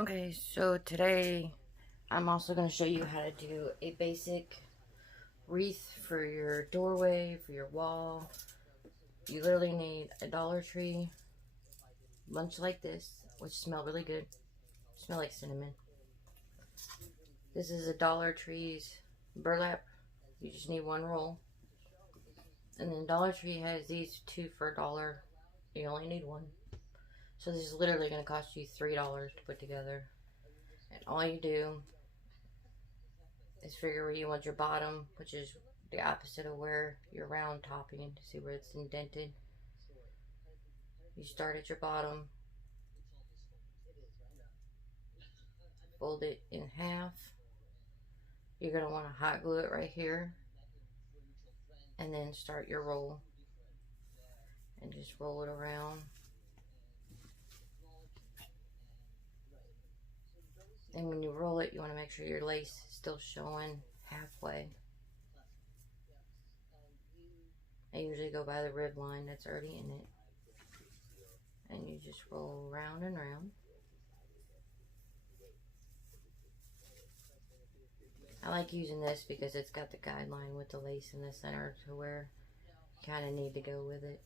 Okay, so today I'm also going to show you how to do a basic wreath for your doorway, for your wall. You literally need a Dollar Tree bunch like this, which smell really good. Smell like cinnamon. This is a Dollar Tree's burlap. You just need one roll. And then Dollar Tree has these two for $1. You only need one. So this is literally going to cost you $3 to put together. And all you do is figure where you want your bottom, which is the opposite of where your round topping, to see where it's indented. You start at your bottom, fold it in half. You're going to want to hot glue it right here, and then start your roll and just roll it around. And when you roll it, you want to make sure your lace is still showing halfway. I usually go by the rib line that's already in it, and you just roll round and round. I like using this because it's got the guideline with the lace in the center to where you kind of need to go with it.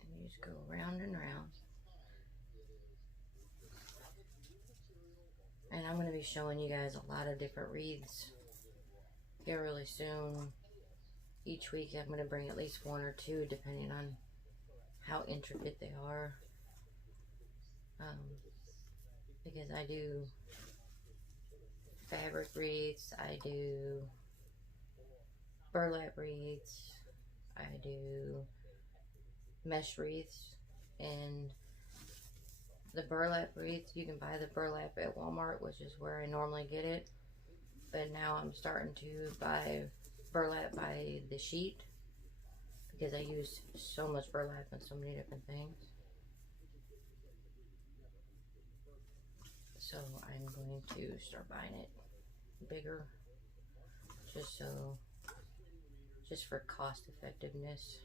And then you just go round and round. And I'm going to be showing you guys a lot of different wreaths here really soon. Each week I'm going to bring at least one or two depending on how intricate they are. Because I do fabric wreaths, I do burlap wreaths, I do mesh wreaths, and the burlap wreath, you can buy the burlap at Walmart, which is where I normally get it. But now I'm starting to buy burlap by the sheet because I use so much burlap in so many different things. So I'm going to start buying it bigger just for cost effectiveness.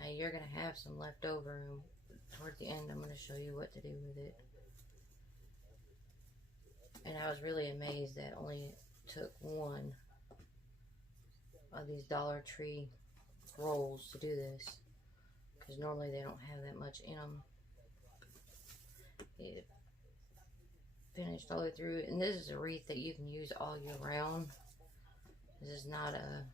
Now you're going to have some left over, and towards the end I'm going to show you what to do with it. And I was really amazed that only took one of these Dollar Tree rolls to do this, because normally they don't have that much in them. It finished all the way through, and this is a wreath that you can use all year round. This is not a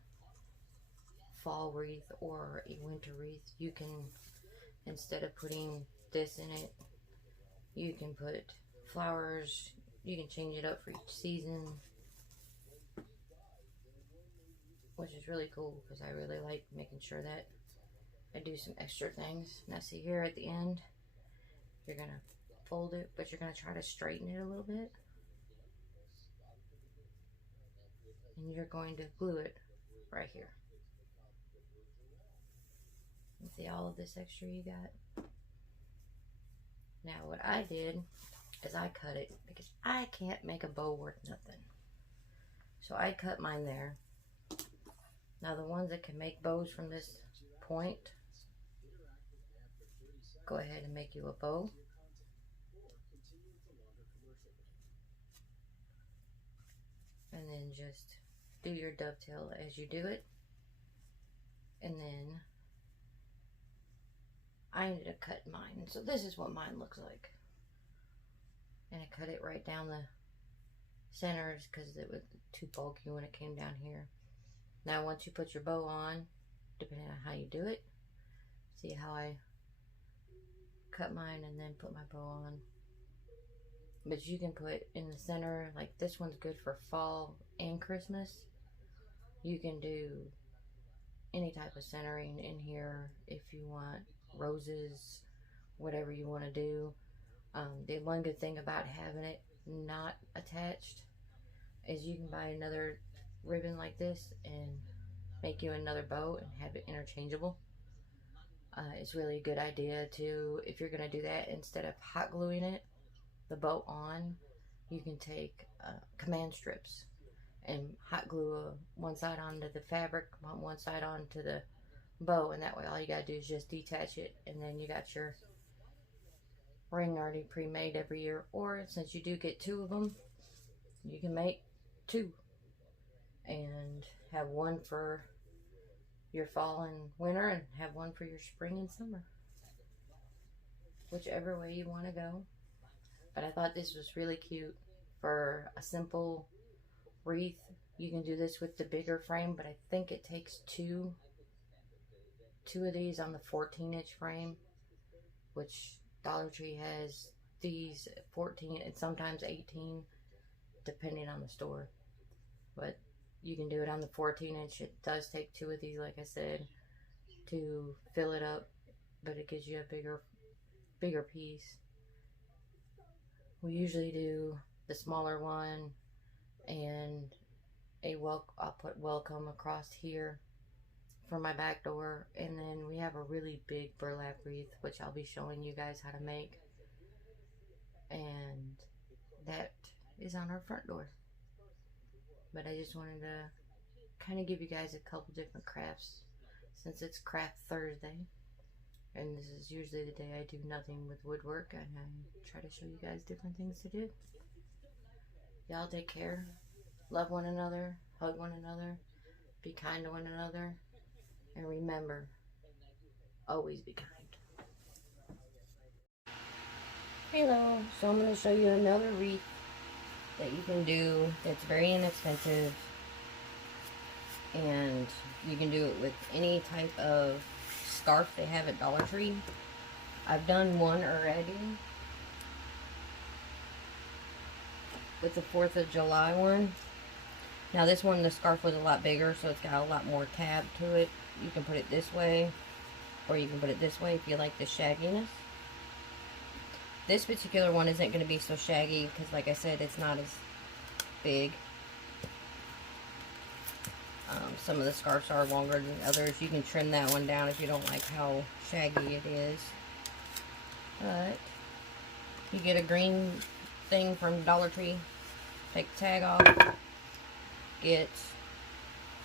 fall wreath or a winter wreath. You can, instead of putting this in it, you can put flowers. You can change it up for each season, which is really cool because I really like making sure that I do some extra things. Now see here at the end, you're going to fold it, but you're going to try to straighten it a little bit. And you're going to glue it right here. You see all of this extra you got? Now what I did is I cut it because I can't make a bow worth nothing. So I cut mine there. Now the ones that can make bows from this point, go ahead and make you a bow. And then just do your dovetail as you do it. And then I ended up cutting mine. So this is what mine looks like. And I cut it right down the centers because it was too bulky when it came down here. Now once you put your bow on, depending on how you do it, see how I cut mine and then put my bow on. But you can put in the center, like this one's good for fall and Christmas. You can do any type of centering in here if you want roses, whatever you want to do. The one good thing about having it not attached is you can buy another ribbon like this and make you another bow and have it interchangeable. It's really a good idea to, if you're going to do that, instead of hot gluing it, the bow on, you can take command strips and hot glue one side onto the fabric, one side onto the bow, and that way all you gotta do is just detach it, and then you got your ring already pre-made every year. Or since you do get 2 of them, you can make 2 and have one for your fall and winter and have one for your spring and summer, whichever way you want to go. But I thought this was really cute for a simple wreath. You can do this with the bigger frame, but I think it takes two of these on the 14-inch frame, which Dollar Tree has these 14 and sometimes 18, depending on the store. But you can do it on the 14-inch. It does take 2 of these, like I said, to fill it up, but it gives you a bigger piece. We usually do the smaller one and I'll put welcome across here for my back door, and then we have a really big burlap wreath, which I'll be showing you guys how to make, and that is on our front door. But I just wanted to kind of give you guys a couple different crafts, since it's Craft Thursday, and this is usually the day I do nothing with woodwork, and I try to show you guys different things to do. Y'all take care, love one another, hug one another, be kind to one another, and remember, always be kind. Hello, so I'm going to show you another wreath that you can do that's very inexpensive, and you can do it with any type of scarf they have at Dollar Tree. I've done one already with the 4th of July one. Now this one, the scarf was a lot bigger, so it's got a lot more tab to it. You can put it this way, or you can put it this way if you like the shagginess. This particular one isn't going to be so shaggy because, like I said, it's not as big. Some of the scarves are longer than others. You can trim that one down if you don't like how shaggy it is. But you get a green thing from Dollar Tree. Take the tag off. Get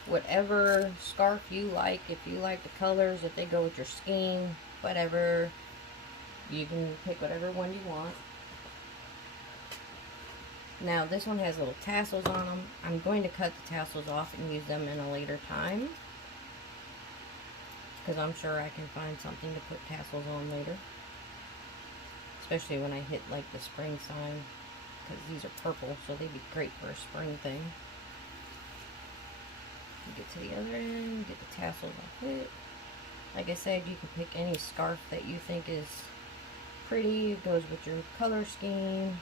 whatever scarf you like. If you like the colors, if they go with your scheme, whatever, you can pick whatever one you want. Now this one has little tassels on them. I'm going to cut the tassels off and use them in a later time, because I'm sure I can find something to put tassels on later, especially when I hit like the spring sign, because these are purple, so they'd be great for a spring thing. You get to the other end, get the tassels off it. Like I said, you can pick any scarf that you think is pretty. It goes with your color scheme,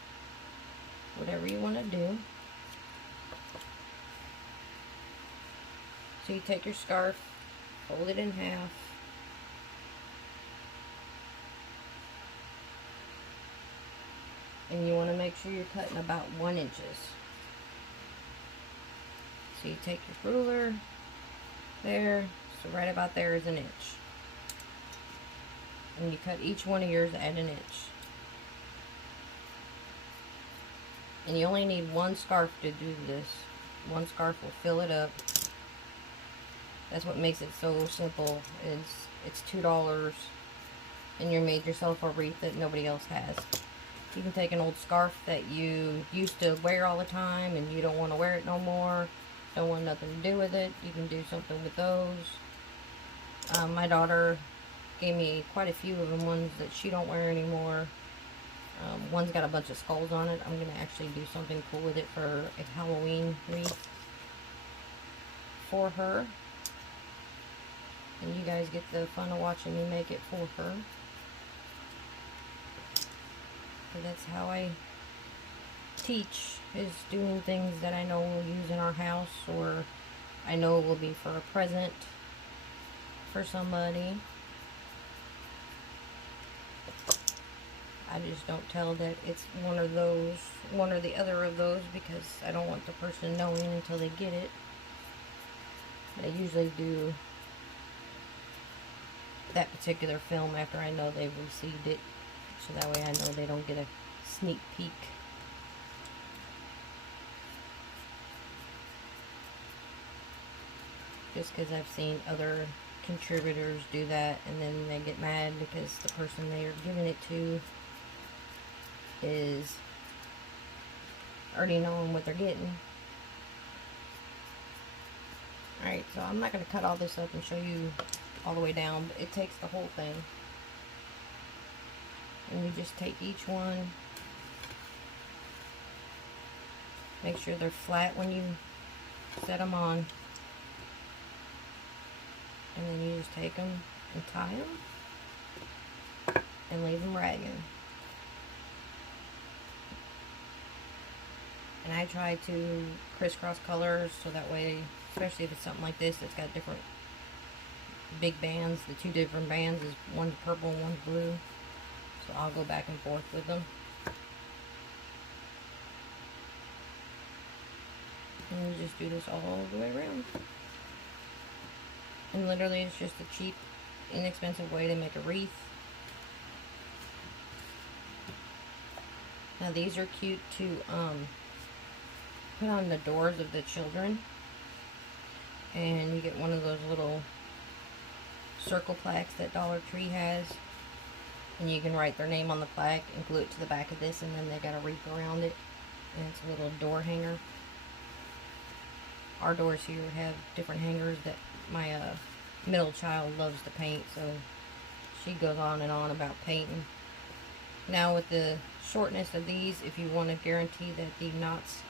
whatever you want to do. So you take your scarf, fold it in half, and you want to make sure you're cutting about 1 inch. So you take your ruler there, so right about there is 1 inch. And you cut each one of yours at 1 inch. And you only need 1 scarf to do this. 1 scarf will fill it up. That's what makes it so simple, is it's $2 and you made yourself a wreath that nobody else has. You can take an old scarf that you used to wear all the time and you don't want to wear it no more, don't want nothing to do with it, you can do something with those. My daughter gave me quite a few of them, ones that she don't wear anymore. One's got a bunch of skulls on it. I'm going to actually do something cool with it for a Halloween wreath for her. And you guys get the fun of watching me make it for her. So that's how I teach, is doing things that I know we'll use in our house, or I know will be for a present for somebody. I just don't tell that it's one of those, one or the other of those, because I don't want the person knowing until they get it. I usually do that particular film after I know they've received it, so that way I know they don't get a sneak peek. Just because I've seen other contributors do that, and then they get mad because the person they are giving it to is already knowing what they're getting. Alright, so I'm not going to cut all this up and show you all the way down, but it takes the whole thing. And you just take each one, make sure they're flat when you set them on, and then you just take them and tie them and leave them ragging. And I try to crisscross colors so that way, especially if it's something like this that's got different big bands, the two different bands is one's purple and one's blue. So I'll go back and forth with them. And we just do this all the way around. And literally it's just a cheap, inexpensive way to make a wreath. Now these are cute to put on the doors of the children. And you get one of those little circle plaques that Dollar Tree has. And you can write their name on the plaque and glue it to the back of this, and then they got a wreath around it. And it's a little door hanger. Our doors here have different hangers that my middle child loves to paint, so she goes on and on about painting. Now with the shortness of these, if you want to guarantee that the knots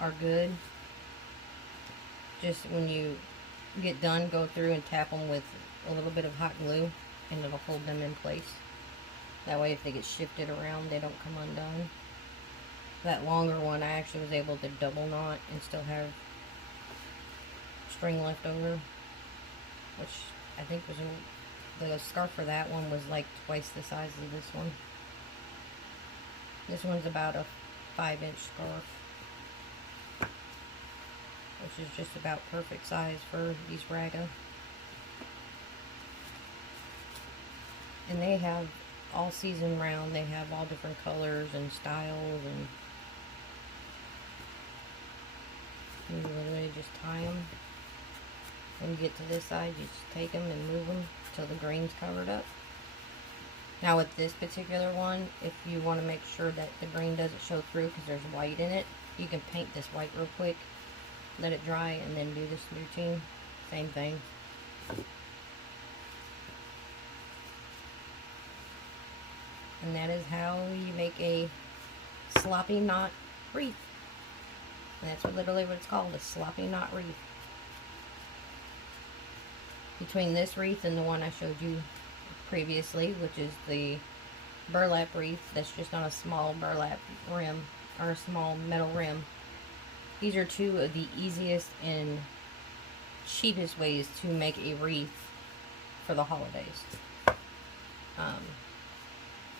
are good, just when you get done, go through and tap them with a little bit of hot glue, and it'll hold them in place. That way if they get shifted around, they don't come undone. That longer one, I actually was able to double knot and still have string left over, which I think was the scarf for that one was like twice the size of this one. This one's about a 5-inch scarf, which is just about perfect size for these raga. And they have all season round, they have all different colors and styles, and you literally just tie them. When you get to this side, you just take them and move them until the green's covered up. Now with this particular one, if you want to make sure that the green doesn't show through because there's white in it, you can paint this white real quick, let it dry, and then do this routine. Same thing. And that is how you make a sloppy knot wreath. And that's literally what it's called, a sloppy knot wreath. Between this wreath and the one I showed you previously, which is the burlap wreath that's just on a small burlap rim, or a small metal rim. These are two of the easiest and cheapest ways to make a wreath for the holidays.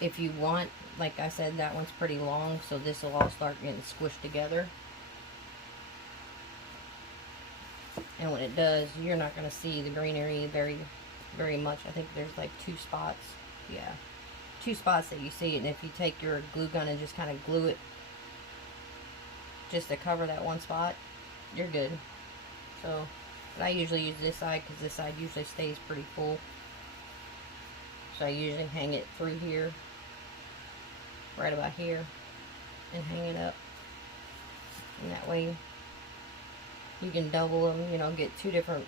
If you want, like I said, that one's pretty long, so this will all start getting squished together. And when it does, you're not going to see the greenery very much. I think there's like 2 spots. Yeah, 2 spots that you see it. And if you take your glue gun and just kind of glue it just to cover that one spot, you're good. So, but I usually use this side because this side usually stays pretty full. So I usually hang it through here, right about here, and hang it up. And that way you can double them, you know, get 2 different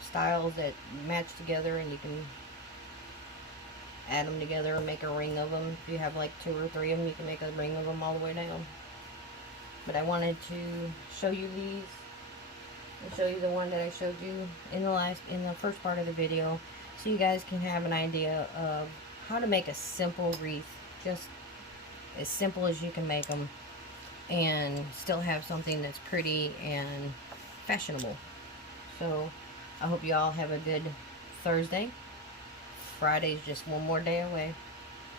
styles that match together, and you can add them together and make a ring of them. If you have like 2 or 3 of them, you can make a ring of them all the way down. But I wanted to show you these, and show you the one that I showed you in the first part of the video, so you guys can have an idea of how to make a simple wreath, just as simple as you can make them, and still have something that's pretty and fashionable. So I hope you all have a good Thursday. Friday's just one more day away,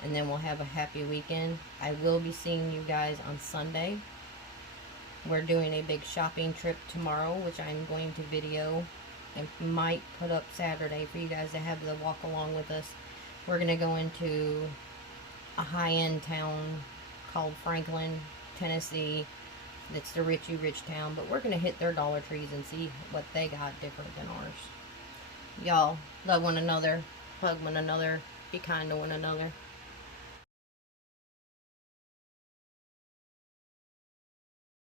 and then we'll have a happy weekend. I will be seeing you guys on Sunday. We're doing a big shopping trip tomorrow, which I'm going to video and might put up Saturday for you guys to have the walk along with us. We're going to go into a high-end town called Franklin, Tennessee. It's the richy rich town, but we're going to hit their Dollar Trees and see what they got different than ours. Y'all, love one another, hug one another, be kind to one another.